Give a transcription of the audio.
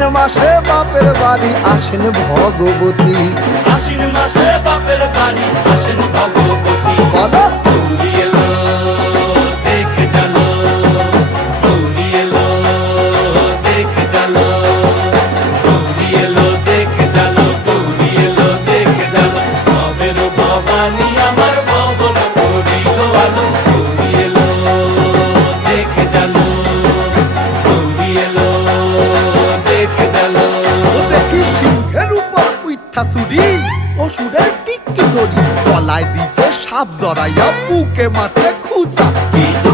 আশ্বিন মাসে বাপের বাড়ি আসেন ভগবতী, আশ্বিন মাসে বাপের বাড়ি আসেন ভগবতী। বলো গৌরী এলো দেখে জানো, গৌরী এলো দেখে জানো, গৌরী এলো দেখে জানো, গৌরী এলো দেখে জানো। ভবের ভবানী আমার ভবন করিল আলো। গৌরী এলো দেখে জানো, গৌরী এলো দেখে জানো। ও দেখি সিংহের উপর উইঠা চুরি, অসুরের টিকি ধরি, গলায় দিছে সাপ জড়াইয়া বুকে মারছে খুঁচা। কিন্তু